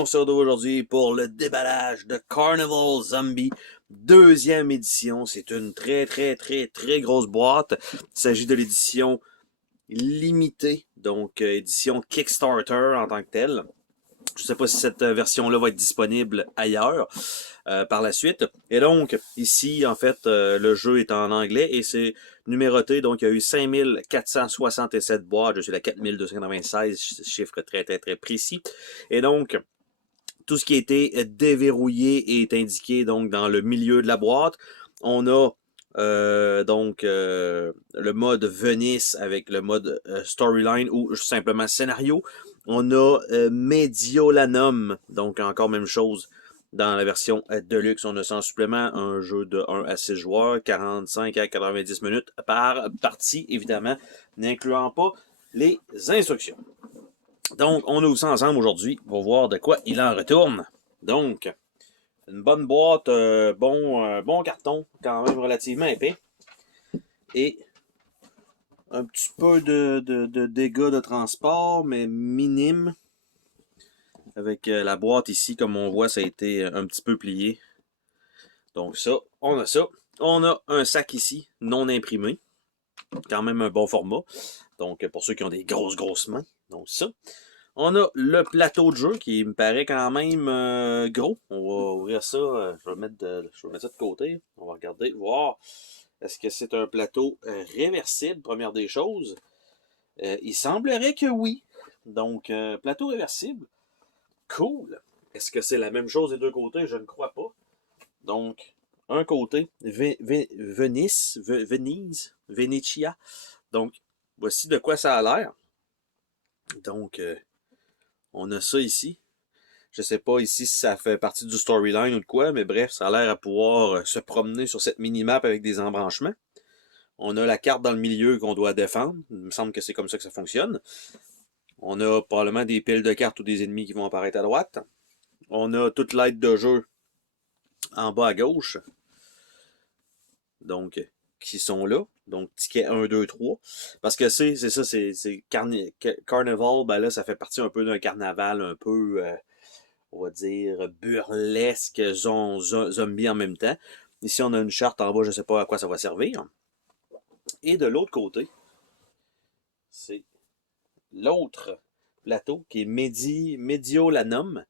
On se retrouve aujourd'hui pour le déballage de Carnival Zombie, deuxième édition. C'est une très grosse boîte. Il s'agit de l'édition limitée, donc édition Kickstarter en tant que telle. Je ne sais pas si cette version-là va être disponible ailleurs par la suite. Et donc, ici, en fait, le jeu est en anglais et c'est numéroté. Donc, il y a eu 5467 boîtes. Je suis à la 4296, chiffre très précis. Et donc, tout ce qui a été déverrouillé est indiqué donc dans le milieu de la boîte. On a le mode Venice avec le mode Storyline ou simplement scénario. On a Mediolanum, donc encore même chose dans la version Deluxe. On a sans supplément un jeu de 1 à 6 joueurs, 45 à 90 minutes par partie, évidemment, n'incluant pas les instructions. Donc, on ouvre ça ensemble aujourd'hui pour voir de quoi il en retourne. Donc, une bonne boîte, bon carton, quand même relativement épais. Et un petit peu de dégâts de transport, mais minime. Avec la boîte ici, comme on voit, ça a été un petit peu plié. Donc ça, on a ça. On a un sac ici, non imprimé. Quand même un bon format. Donc, pour ceux qui ont des grosses mains. Donc ça. On a le plateau de jeu qui me paraît quand même gros. On va ouvrir ça. Je vais mettre ça de côté. On va regarder, voir. Est-ce que c'est un plateau réversible, première des choses? Il semblerait que oui. Donc, plateau réversible. Cool. Est-ce que c'est la même chose des deux côtés? Je ne crois pas. Donc, un côté, Venise, Venetia. Donc, voici de quoi ça a l'air. Donc, on a ça ici. Je sais pas ici si ça fait partie du storyline ou de quoi, mais bref, ça a l'air à pouvoir se promener sur cette mini-map avec des embranchements. On a la carte dans le milieu qu'on doit défendre. Il me semble que c'est comme ça que ça fonctionne. On a probablement des piles de cartes ou des ennemis qui vont apparaître à droite. On a toute l'aide de jeu en bas à gauche. Donc, qui sont là. Donc, ticket 1, 2, 3. Parce que c'est ça, c'est Carnival, ben là, ça fait partie un peu d'un carnaval un peu, on va dire, burlesque, zombie en même temps. Ici, on a une charte en bas, je ne sais pas à quoi ça va servir. Et de l'autre côté, c'est l'autre plateau qui est Mediolanum.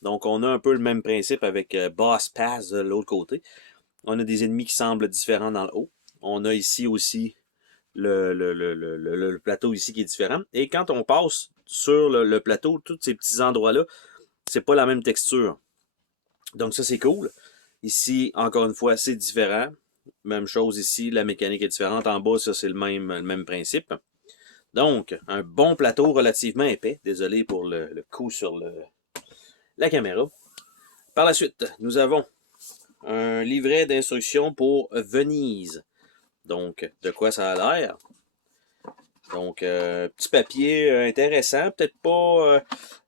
Donc, on a un peu le même principe avec Boss Pass de l'autre côté. On a des ennemis qui semblent différents dans le haut. On a ici aussi le plateau ici qui est différent. Et quand on passe sur le plateau, tous ces petits endroits-là, c'est pas la même texture. Donc ça, c'est cool. Ici, encore une fois, c'est différent. Même chose ici, la mécanique est différente. En bas, ça, c'est le même principe. Donc, un bon plateau relativement épais. Désolé pour le coup sur la caméra. Par la suite, nous avons un livret d'instructions pour Venise. Donc, de quoi ça a l'air? Donc, petit papier intéressant. Peut-être pas...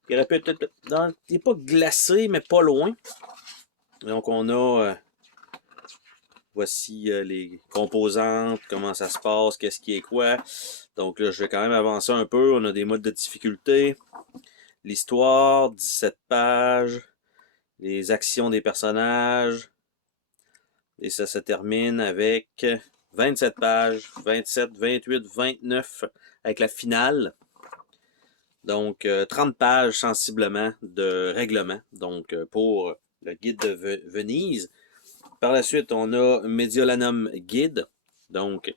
il aurait peut-être... il n'est pas glacé, mais pas loin. Donc, on a... voici les composantes, comment ça se passe, qu'est-ce qui est quoi. Donc là, je vais quand même avancer un peu. On a des modes de difficulté. L'histoire, 17 pages. Les actions des personnages. Et ça se termine avec 27 pages. 27, 28, 29 avec la finale. Donc, 30 pages sensiblement de règlement. Donc, pour le guide de Venise. Par la suite, on a Mediolanum Guide. Donc,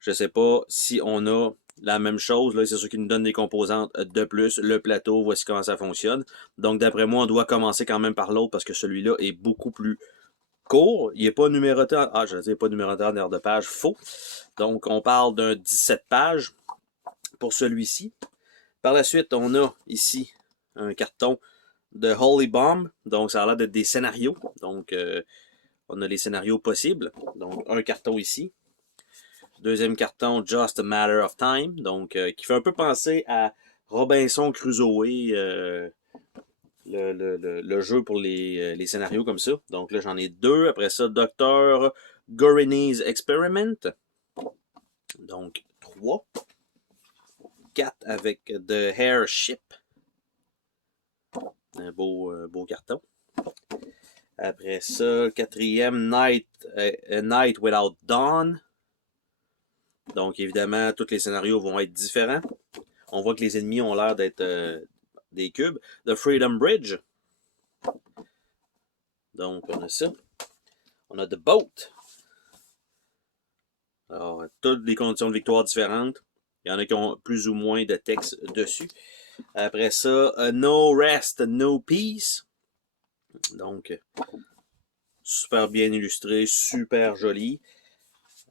je ne sais pas si on a la même chose. Là, c'est sûr qu'il nous donne des composantes de plus. Le plateau, voici comment ça fonctionne. Donc, d'après moi, on doit commencer quand même par l'autre parce que celui-là est beaucoup plus court. Il n'est pas numéroté en... Ah, je ne sais pas numéroté en aire de page. Faux. Donc, on parle d'un 17 pages pour celui-ci. Par la suite, on a ici un carton de Holy Bomb. Donc, ça a l'air d'être des scénarios. Donc, on a les scénarios possibles. Donc, un carton ici. Deuxième carton, Just a Matter of Time. Donc, qui fait un peu penser à Robinson Crusoe, le jeu pour les scénarios comme ça. Donc là, j'en ai deux. Après ça, Dr. Gorini's Experiment. Donc, 3. 4 avec The Airship. Un beau carton. Après ça, quatrième, Night Without Dawn. Donc, évidemment, tous les scénarios vont être différents. On voit que les ennemis ont l'air d'être des cubes. The Freedom Bridge. Donc, on a ça. On a The Boat. Alors, toutes les conditions de victoire différentes. Il y en a qui ont plus ou moins de texte dessus. Après ça, No Rest, No Peace. Donc, super bien illustré, super joli.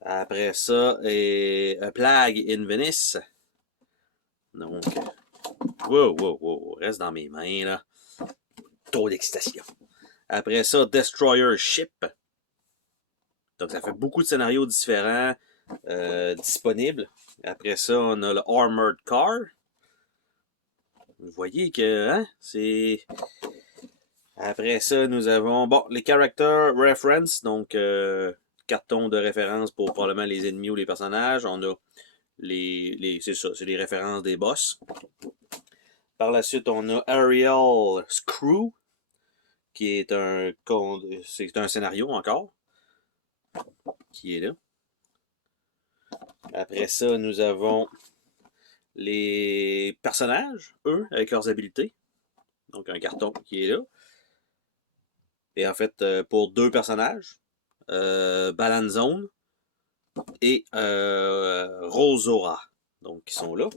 Après ça, et A Plague in Venice. Donc, wow, reste dans mes mains, là. Trop d'excitation. Après ça, Destroyer Ship. Donc, ça fait beaucoup de scénarios différents disponibles. Après ça, on a le Armored Car. Vous voyez que, hein, c'est... Après ça, nous avons, bon, les Character Reference, donc carton de référence pour probablement les ennemis ou les personnages. On a c'est ça, c'est les références des boss. Par la suite, on a Ariel Screw, qui est c'est un scénario encore, qui est là. Après ça, nous avons les personnages, eux, avec leurs habilités. Donc, un carton qui est là. Et en fait, pour deux personnages, Balanzone et Rosora, donc qui sont là.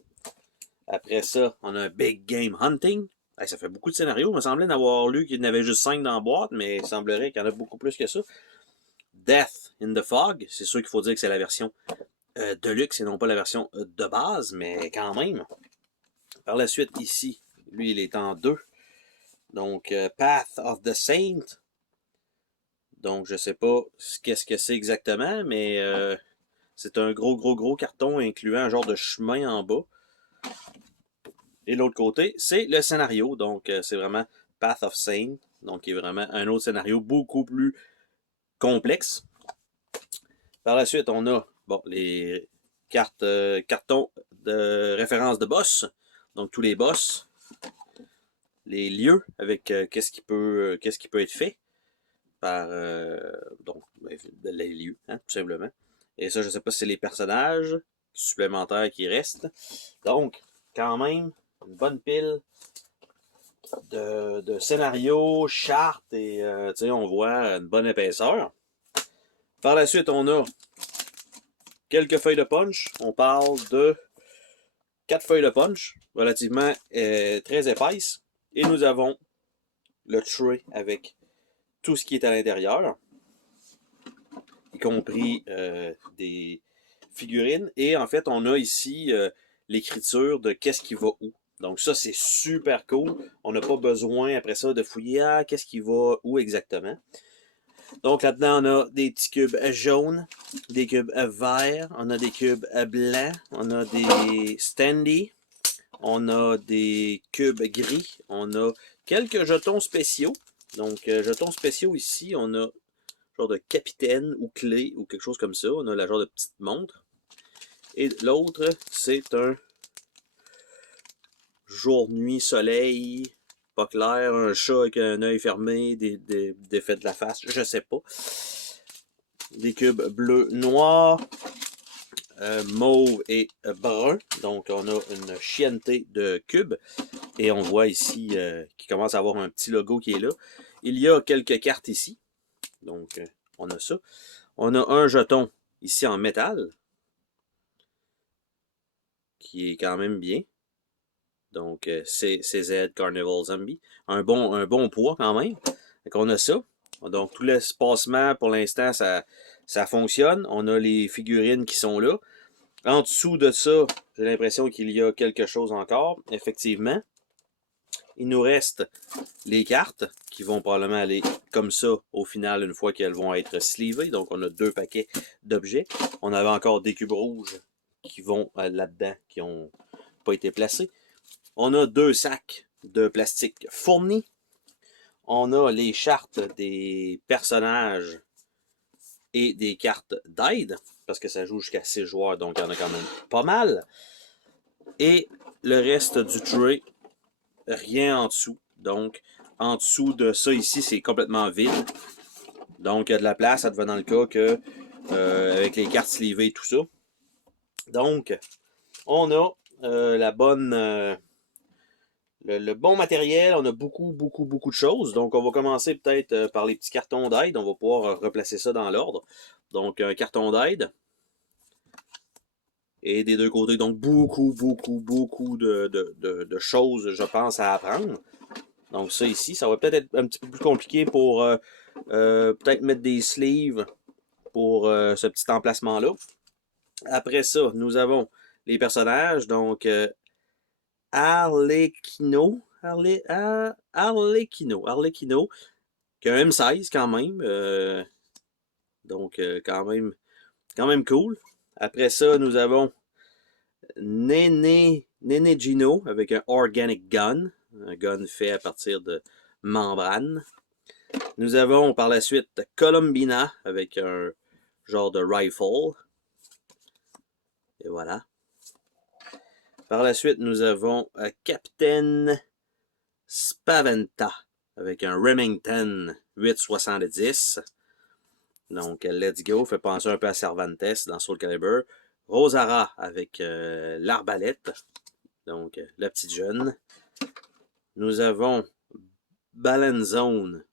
Après ça, on a un Big Game Hunting. Hey, ça fait beaucoup de scénarios. Il me semblait n'avoir lu qu'il y en avait juste 5 dans la boîte, mais il semblerait qu'il y en a beaucoup plus que ça. Death in the Fog, c'est sûr qu'il faut dire que c'est la version Deluxe et non pas la version de base, mais quand même. Par la suite, ici, lui, il est en 2. Donc, Path of the Saint. Donc, je sais pas qu'est-ce que c'est exactement, mais c'est un gros carton incluant un genre de chemin en bas. Et l'autre côté, c'est le scénario. Donc, c'est vraiment Path of Saint. Donc, qui est vraiment un autre scénario beaucoup plus complexe. Par la suite, on a bon, les cartons de référence de boss. Donc, tous les boss. Les lieux avec qu'est-ce qui peut être fait par donc les lieux, hein, tout simplement. Et ça, je ne sais pas si c'est les personnages supplémentaires qui restent. Donc, quand même, une bonne pile de scénarios, chartes et on voit une bonne épaisseur. Par la suite, on a quelques feuilles de punch. On parle de 4 feuilles de punch, relativement très épaisses. Et nous avons le tray avec tout ce qui est à l'intérieur, y compris des figurines. Et en fait, on a ici l'écriture de qu'est-ce qui va où. Donc ça, c'est super cool. On n'a pas besoin, après ça, de fouiller qu'est-ce qui va où exactement. Donc là-dedans, on a des petits cubes jaunes, des cubes verts, on a des cubes blancs, on a des standy, on a des cubes gris, on a quelques jetons spéciaux. Donc, jetons spéciaux ici, on a genre de capitaine ou clé ou quelque chose comme ça. On a la genre de petite montre. Et l'autre, c'est un jour, nuit, soleil, pas clair, un chat avec un œil fermé, des effets de la face, je sais pas. Des cubes bleus, noirs, mauve et brun. Donc, on a une chienneté de cubes. Et on voit ici qu'il commence à avoir un petit logo qui est là. Il y a quelques cartes ici. Donc, on a ça. On a un jeton ici en métal, qui est quand même bien. Donc, CZ Carnival Zombie. Un bon poids quand même. Donc, on a ça. Donc, tout l'espacement, pour l'instant, ça fonctionne. On a les figurines qui sont là. En dessous de ça, j'ai l'impression qu'il y a quelque chose encore. Effectivement. Il nous reste les cartes qui vont probablement aller comme ça au final une fois qu'elles vont être sleevées. Donc, on a 2 paquets d'objets. On avait encore des cubes rouges qui vont là-dedans, qui n'ont pas été placés. On a 2 sacs de plastique fournis. On a les chartes des personnages et des cartes d'aide, parce que ça joue jusqu'à 6 joueurs, donc il y en a quand même pas mal. Et le reste du tray, rien en dessous. Donc, en dessous de ça ici, c'est complètement vide. Donc, il y a de la place, ça te va dans le cas que, avec les cartes sleevées et tout ça. Donc, on a la bonne, le bon matériel. On a beaucoup de choses. Donc, on va commencer peut-être par les petits cartons d'aide. On va pouvoir replacer ça dans l'ordre. Donc, un carton d'aide. Et des deux côtés, donc beaucoup de choses, je pense, à apprendre. Donc ça ici, ça va peut-être être un petit peu plus compliqué pour peut-être mettre des sleeves pour ce petit emplacement-là. Après ça, nous avons les personnages, donc Arlecchino, Arlecchino, qui a un M16 quand même, donc quand même cool. Après ça, nous avons Nene Gino avec un Organic Gun, un gun fait à partir de membrane. Nous avons par la suite Columbina avec un genre de rifle. Et voilà. Par la suite, nous avons Captain Spaventa avec un Remington 870. Donc, let's go. Fait penser un peu à Cervantes dans Soul Calibur. Rosara avec l'arbalète. Donc, la petite jeune. Nous avons Balenzone,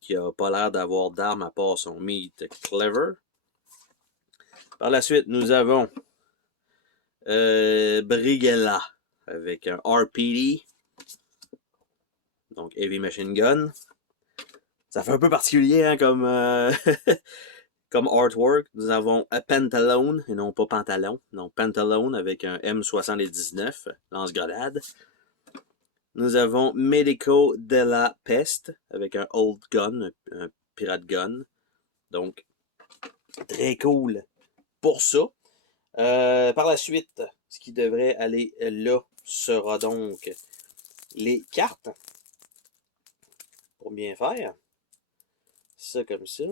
qui a pas l'air d'avoir d'armes à part son meat clever. Par la suite, nous avons Brigella avec un RPD, donc Heavy Machine Gun. Ça fait un peu particulier hein, comme, comme artwork. Nous avons Pantalone, et non pas Pantalon, non Pantalone avec un M79, lance-grenade. Nous avons Medico de la Peste avec un Old Gun, un Pirate Gun. Donc, très cool pour ça. Par la suite, ce qui devrait aller là sera donc les cartes. Pour bien faire. Ça comme ça.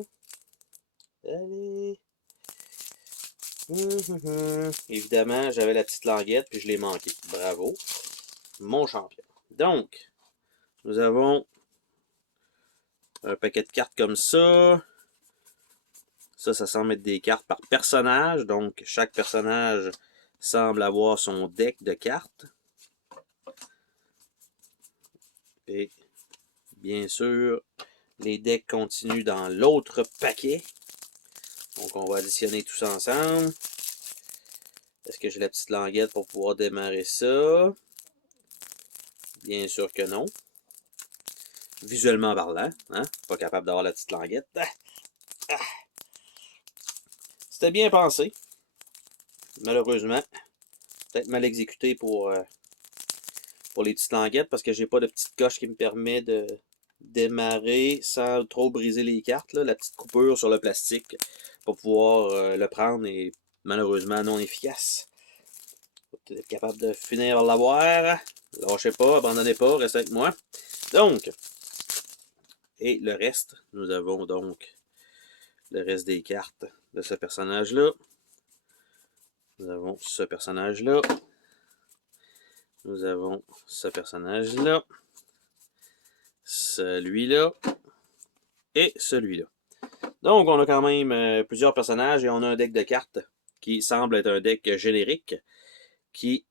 Allez. Évidemment, j'avais la petite languette puis je l'ai manqué. Bravo. Mon champion. Donc, nous avons un paquet de cartes comme ça. Ça semble être des cartes par personnage. Donc, chaque personnage semble avoir son deck de cartes. Et bien sûr, les decks continuent dans l'autre paquet. Donc, on va additionner tout ça ensemble. Est-ce que j'ai la petite languette pour pouvoir démarrer ça? Bien sûr que non. Visuellement parlant, hein? Pas capable d'avoir la petite languette. C'était bien pensé. Malheureusement, peut-être mal exécuté pour les petites languettes parce que j'ai pas de petite coche qui me permet de démarrer sans trop briser les cartes. Là. La petite coupure sur le plastique pour pouvoir le prendre est malheureusement non efficace. Peut-être être capable de finir par l'avoir. Lâchez pas, abandonnez pas, restez avec moi. Donc, et le reste, nous avons donc le reste des cartes de ce personnage-là. Nous avons ce personnage-là. Nous avons ce personnage-là. Celui-là. Et celui-là. Donc, on a quand même plusieurs personnages et on a un deck de cartes qui semble être un deck générique qui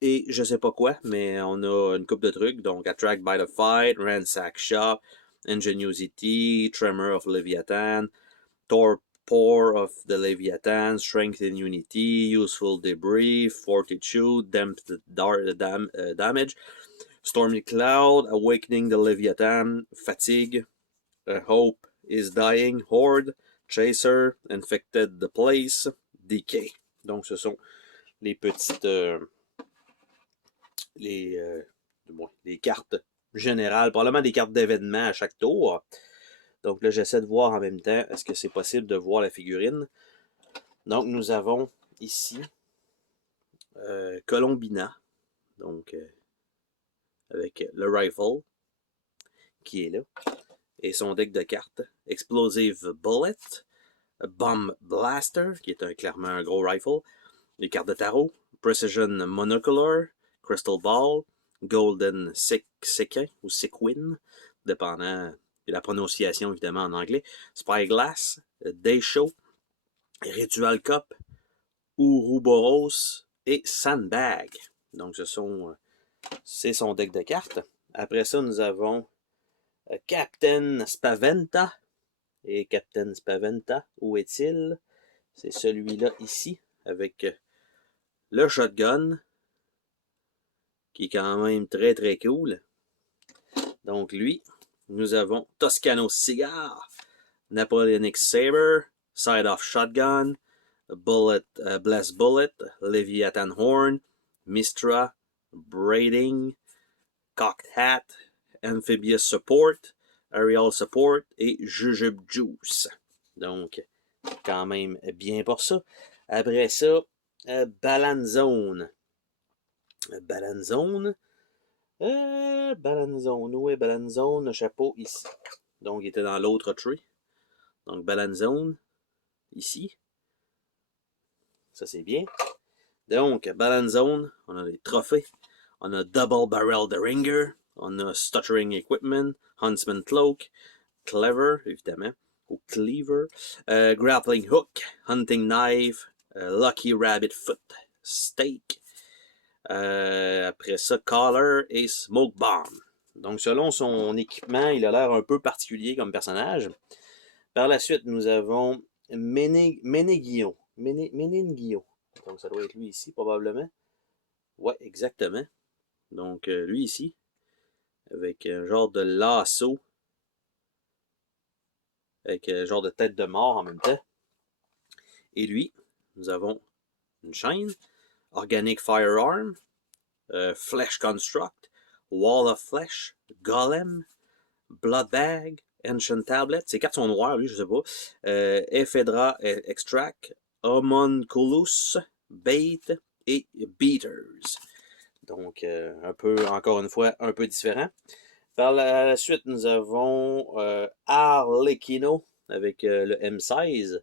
est je sais pas quoi, mais on a une coupe de trucs. Donc, Attract by the Fight, Ransack Shop, Ingenuity, Tremor of Leviathan, Torpor of the Leviathan, Strength and Unity, Useful Debris, Fortitude, Damp the Damage, Stormy Cloud, Awakening the Leviathan, Fatigue, Hope is Dying, Horde, Chaser, Infected the Place, Decay. Donc, ce sont les petites... les cartes générales, probablement des cartes d'événements à chaque tour. Donc là, j'essaie de voir en même temps, est-ce que c'est possible de voir la figurine. Donc, nous avons ici Columbina, donc avec le rifle qui est là, et son deck de cartes. Explosive Bullet, Bomb Blaster, qui est clairement un gros rifle, les cartes de tarot, Precision Monocular, Crystal Ball, Golden Sequin ou Sequin, dépendant de la prononciation évidemment en anglais. Spyglass, Dayshow, Ritual Cup, Ouroboros et Sandbag. Donc c'est son deck de cartes. Après ça, nous avons Captain Spaventa. Et Captain Spaventa, où est-il? C'est celui-là ici, avec le shotgun, qui est quand même très très cool. Donc lui, nous avons Toscano Cigar, Napoleonic Saber, Side-Off Shotgun, Blessed Bullet, Leviathan Horn, Mistra, Braiding, Cocked Hat, Amphibious Support, Aerial Support et Jujube Juice. Donc, quand même bien pour ça. Après ça, Balanzone. Balanzone. Balanzone. Où est Balanzone? Le chapeau ici. Donc, il était dans l'autre tree. Donc, Balanzone. Ici. Ça, c'est bien. Donc, Balanzone. On a les trophées. On a Double Barrel Derringer. On a Stuttering Equipment. Huntsman Cloak. Clever, évidemment. Ou Cleaver. Grappling Hook. Hunting Knife. Lucky Rabbit Foot. Steak. Après ça, Collar et Smoke Bomb. Donc, selon son équipement, il a l'air un peu particulier comme personnage. Par la suite, nous avons Menegio. Menengio. Donc, ça doit être lui ici, probablement. Ouais, exactement. Donc, lui ici, avec un genre de lasso, avec un genre de tête de mort en même temps. Et lui, nous avons une chaîne, Organic Firearm, Flesh Construct, Wall of Flesh, Golem, Blood Bag, Ancient Tablet. Ces cartes sont noires, lui, je sais pas. Ephedra Extract, Homunculus, Bait et Beaters. Donc, un peu, encore une fois, un peu différent. Par la suite, nous avons Arlecchino avec le M16.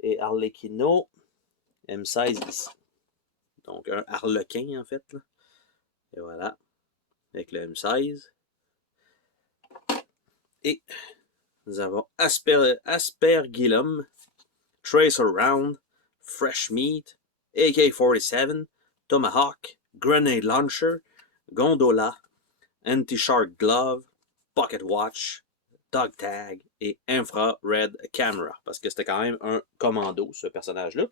Et Arlecchino, M16 ici. Donc, un harlequin, en fait. Là. Et voilà. Avec le M16. Et nous avons Aspergillum, Tracer Round, Fresh Meat, AK-47, Tomahawk, Grenade Launcher, Gondola, Anti-Shark Glove, Pocket Watch, Dog Tag et Infrared Camera. Parce que c'était quand même un commando, ce personnage-là.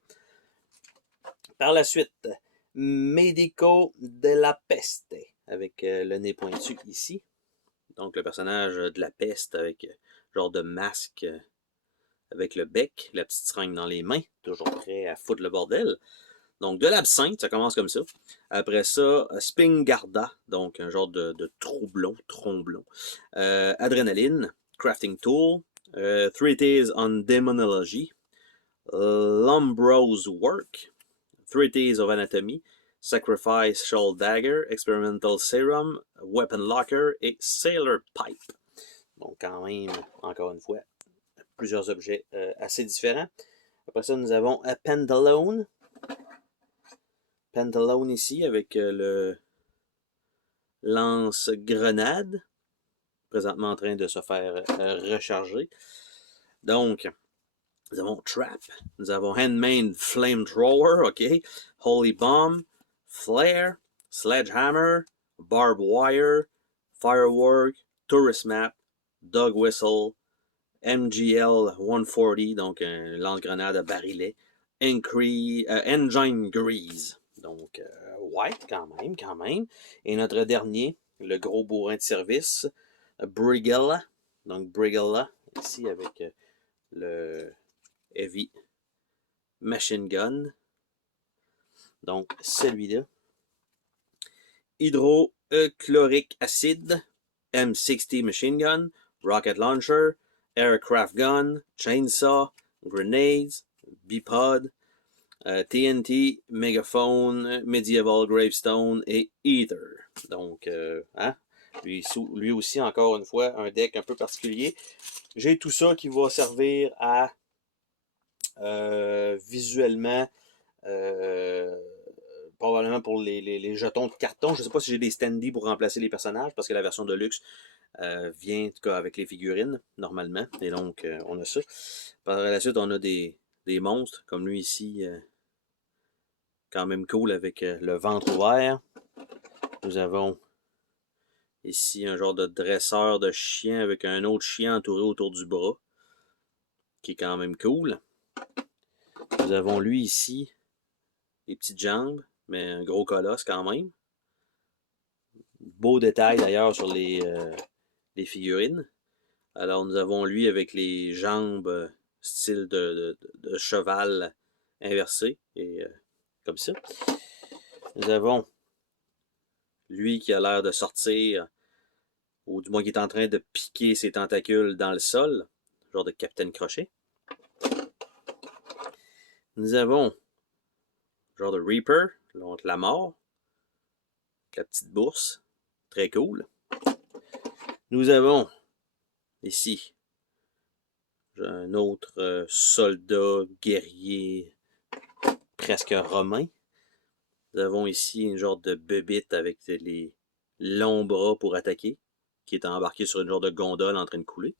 Par la suite, Medico de la Peste, avec le nez pointu ici. Donc, le personnage de la peste avec genre de masque avec le bec, la petite seringue dans les mains, toujours prêt à foutre le bordel. Donc, de l'absinthe, ça commence comme ça. Après ça, Spingarda, donc un genre de tromblon. Adrénaline, Crafting Tool, Treatise on Demonology, Lombro's Work, Treatise of Anatomy, Sacrifice Shoal Dagger, Experimental Serum, Weapon Locker et Sailor Pipe. Donc quand même, encore une fois, plusieurs objets assez différents. Après ça, nous avons Pentalone. Pentalone ici avec le lance-grenade, présentement en train de se faire recharger. Donc, nous avons Trap, nous avons Handmade Flamethrower, ok, Holy Bomb, Flare, Sledgehammer, Barbed Wire, Firework, Tourist Map, Dog Whistle, MGL 140, donc un lance-grenade à barillet, Engine Grease. Donc, ouais, quand même. Et notre dernier, le gros bourrin de service, Brigella. Donc, Brigella, ici avec le Heavy Machine Gun. Donc, celui-là. Hydrochloric Acid, M60 Machine Gun, Rocket Launcher, Aircraft Gun, Chainsaw, Grenades, Bipod, TNT, Megaphone, Medieval Gravestone et Ether. Donc, lui aussi, encore une fois, un deck un peu particulier. J'ai tout ça qui va servir à visuellement probablement pour les jetons de carton. Je ne sais pas si j'ai des standees pour remplacer les personnages, parce que la version de luxe vient en tout cas avec les figurines, normalement. Et donc, on a ça. Par la suite, on a des monstres, comme lui ici, quand même cool, avec le ventre ouvert. Nous avons ici un genre de dresseur de chien avec un autre chien entouré autour du bras, qui est quand même cool. Nous avons lui ici, les petites jambes, mais un gros colosse quand même. Beau détail d'ailleurs sur les figurines. Alors nous avons lui avec les jambes style de cheval inversé, et comme ça. Nous avons lui qui a l'air de sortir, ou du moins qui est en train de piquer ses tentacules dans le sol, genre de Capitaine Crochet. Nous avons genre de Reaper, donc la mort, avec la petite bourse, très cool. Nous avons ici un autre soldat guerrier presque romain. Nous avons ici une genre de bébite avec les longs bras pour attaquer, qui est embarqué sur une genre de gondole en train de couler.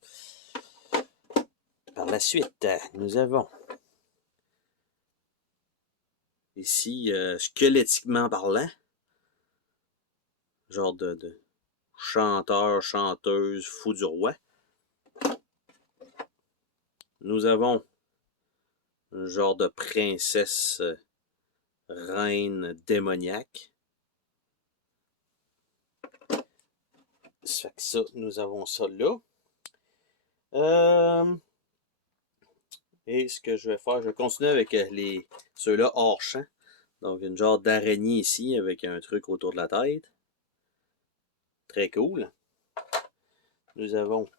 Par la suite, nous avons ici, squelettiquement parlant, genre de chanteur, chanteuse, fou du roi. Nous avons un genre de princesse reine démoniaque. Ça fait que ça, nous avons ça là. Et ce que je vais faire, je vais continuer avec ceux-là hors champ. Donc, une genre d'araignée ici avec un truc autour de la tête. Très cool. Nous avons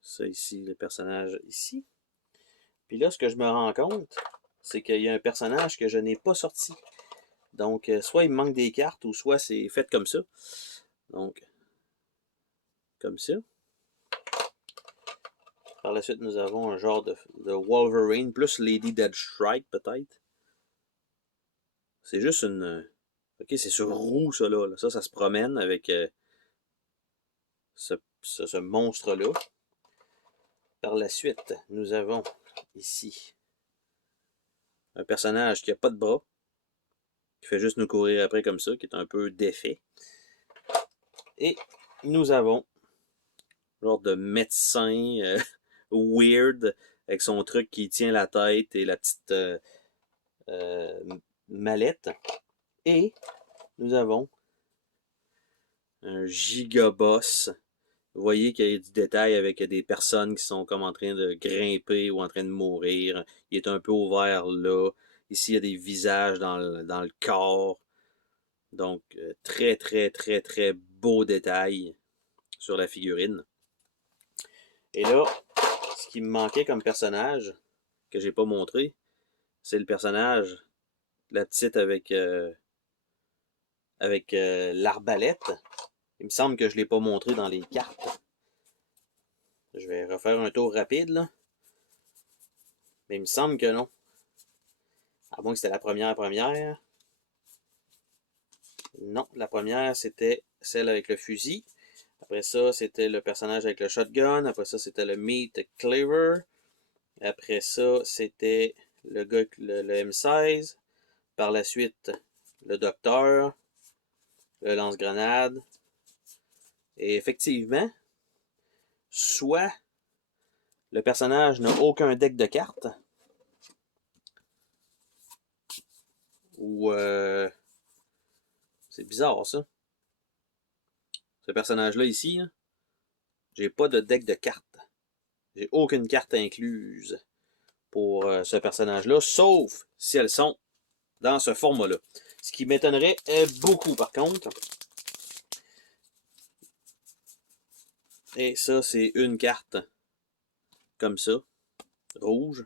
ça ici, le personnage ici. Puis là, ce que je me rends compte, c'est qu'il y a un personnage que je n'ai pas sorti. Donc, soit il me manque des cartes, ou soit c'est fait comme ça. Donc, comme ça. Par la suite, nous avons un genre de Wolverine, plus Lady Deathstrike, peut-être. C'est juste une... Ok, c'est sur roue, ça, là. Ça se promène avec ce monstre-là. Par la suite, nous avons ici un personnage qui n'a pas de bras, qui fait juste nous courir après comme ça, qui est un peu défait. Et nous avons genre de médecin weird, avec son truc qui tient la tête et la petite mallette. Et nous avons un gigaboss. Vous voyez qu'il y a du détail avec des personnes qui sont comme en train de grimper ou en train de mourir. Il est un peu ouvert là. Ici, il y a des visages dans le corps. Donc, très, très, très, très beau détail sur la figurine. Et là, ce qui me manquait comme personnage, que j'ai pas montré, c'est le personnage, la petite avec l'arbalète. Il me semble que je ne l'ai pas montré dans les cartes. Je vais refaire un tour rapide, là. Mais il me semble que non. À moins que c'était la première. Non, la première, c'était celle avec le fusil. Après ça, c'était le personnage avec le shotgun. Après ça, c'était le Meat Cleaver. Après ça, c'était le gars, le M16. Par la suite, le docteur, le lance-grenade. Et effectivement, soit le personnage n'a aucun deck de cartes, ou c'est bizarre ça. Ce personnage-là ici, là, j'ai pas de deck de cartes. J'ai aucune carte incluse pour ce personnage-là, sauf si elles sont dans ce format-là. Ce qui m'étonnerait beaucoup par contre. Et ça, c'est une carte comme ça, rouge.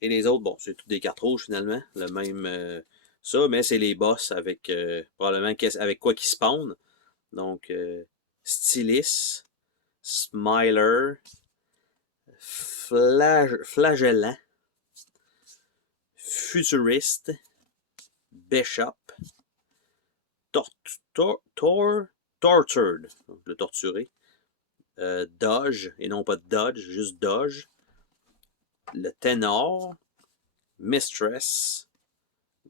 Et les autres, bon, c'est toutes des cartes rouges finalement. Le même ça, mais c'est les boss avec probablement avec quoi qui spawn. Donc, Stylis, Smiler, Flagellant. Futurist, Bishop, Tortured, donc le torturé, Dodge, et non pas Dodge, juste Dodge, le Ténor, Mistress,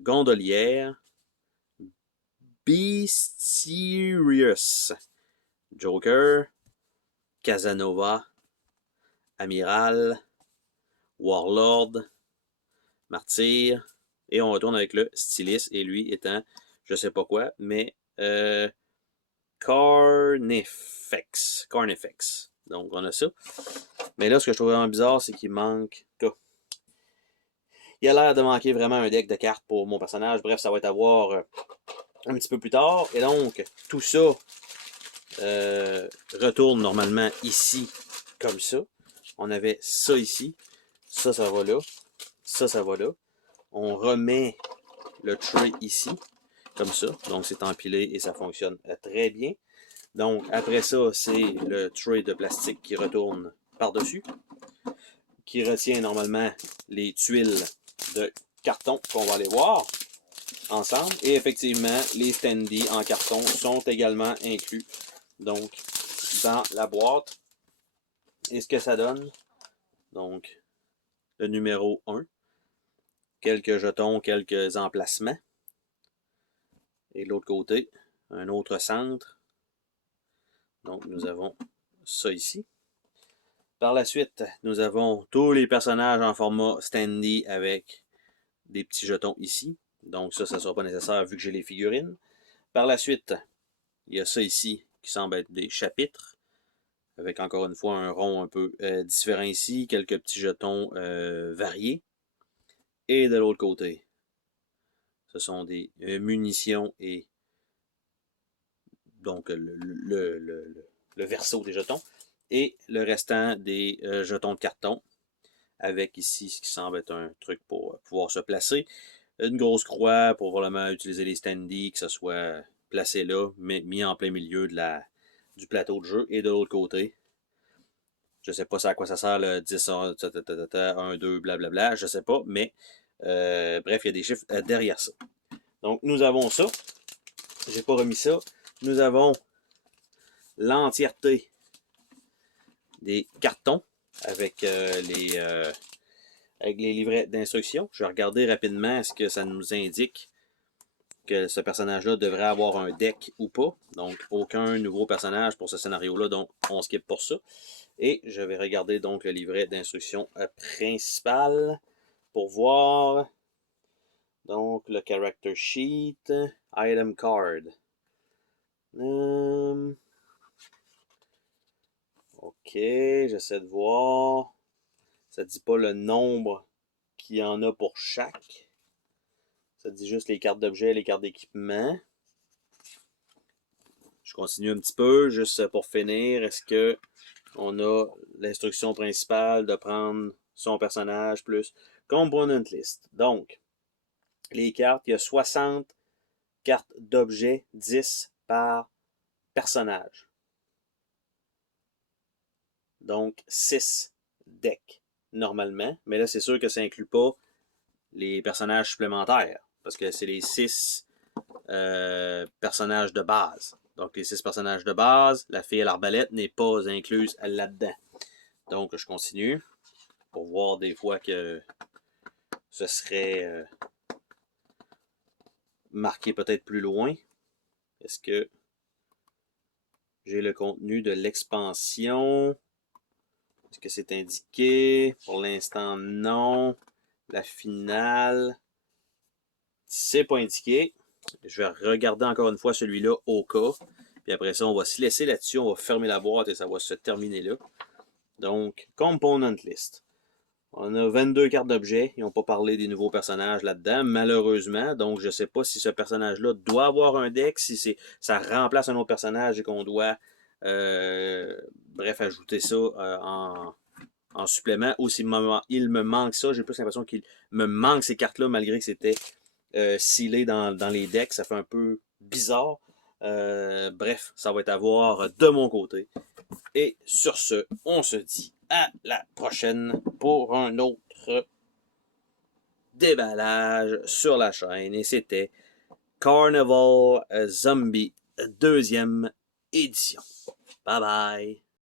Gondolière, Beasterious, Joker, Casanova, Amiral, Warlord, Martyr, et on retourne avec le styliste, et lui étant, je sais pas quoi, mais Carnifex. Donc on a ça. Mais là, ce que je trouve vraiment bizarre, c'est qu'il manque. Il a l'air de manquer vraiment un deck de cartes pour mon personnage. Bref, ça va être à voir un petit peu plus tard. Et donc, tout ça retourne normalement ici, comme ça. On avait ça ici. Ça va là. Ça va là. On remet le tray ici, comme ça. Donc, c'est empilé et ça fonctionne très bien. Donc, après ça, c'est le tray de plastique qui retourne par-dessus, qui retient normalement les tuiles de carton qu'on va aller voir ensemble. Et effectivement, les standees en carton sont également inclus donc dans la boîte. Et ce que ça donne, donc le numéro 1, quelques jetons, quelques emplacements. Et de l'autre côté, un autre centre. Donc nous avons ça ici. Par la suite, nous avons tous les personnages en format standee avec des petits jetons ici. Donc ça ne sera pas nécessaire vu que j'ai les figurines. Par la suite, il y a ça ici qui semble être des chapitres. Avec encore une fois un rond un peu différent ici. Quelques petits jetons variés. Et de l'autre côté, ce sont des munitions et donc le verso des jetons. Et le restant des jetons de carton. Avec ici ce qui semble être un truc pour pouvoir se placer. Une grosse croix pour probablement utiliser les standees, que ce soit placé là, mais mis en plein milieu du plateau de jeu. Et de l'autre côté, je sais pas à quoi ça sert le 10, 1, 2, blablabla, je sais pas, mais bref, il y a des chiffres derrière ça. Donc, nous avons ça. J'ai pas remis ça. Nous avons l'entièreté des cartons avec les livrets d'instructions. Je vais regarder rapidement est-ce que ça nous indique que ce personnage-là devrait avoir un deck ou pas. Donc, aucun nouveau personnage pour ce scénario-là, donc on skip pour ça. Et je vais regarder donc le livret d'instructions principal pour voir. Donc, le character sheet, item card. Ok, j'essaie de voir. Ça ne dit pas le nombre qu'il y en a pour chaque. Ça dit juste les cartes d'objets, les cartes d'équipement. Je continue un petit peu, juste pour finir. Est-ce que on a l'instruction principale de prendre son personnage plus component list. Donc, les cartes, il y a 60 cartes d'objets, 10 par personnage. Donc, 6 decks normalement. Mais là, c'est sûr que ça n'inclut pas les personnages supplémentaires. Parce que c'est les 6 personnages de base. Donc, les 6 personnages de base, la fille à l'arbalète n'est pas incluse là-dedans. Donc, je continue pour voir des fois que ce serait marqué peut-être plus loin. Est-ce que j'ai le contenu de l'expansion? Est-ce que c'est indiqué? Pour l'instant, non. La finale, c'est pas indiqué. Je vais regarder encore une fois celui-là au cas. Puis après ça, on va se laisser là-dessus. On va fermer la boîte et ça va se terminer là. Donc, Component List. On a 22 cartes d'objets. Ils n'ont pas parlé des nouveaux personnages là-dedans, malheureusement. Donc, je ne sais pas si ce personnage-là doit avoir un deck, si ça remplace un autre personnage et qu'on doit, bref, ajouter ça en supplément. Ou s'il me manque ça, j'ai plus l'impression qu'il me manque ces cartes-là, malgré que c'était scellé dans les decks. Ça fait un peu bizarre. Bref, ça va être à voir de mon côté. Et sur ce, on se dit à la prochaine pour un autre déballage sur la chaîne. Et c'était Carnival Zombie, deuxième édition. Bye bye!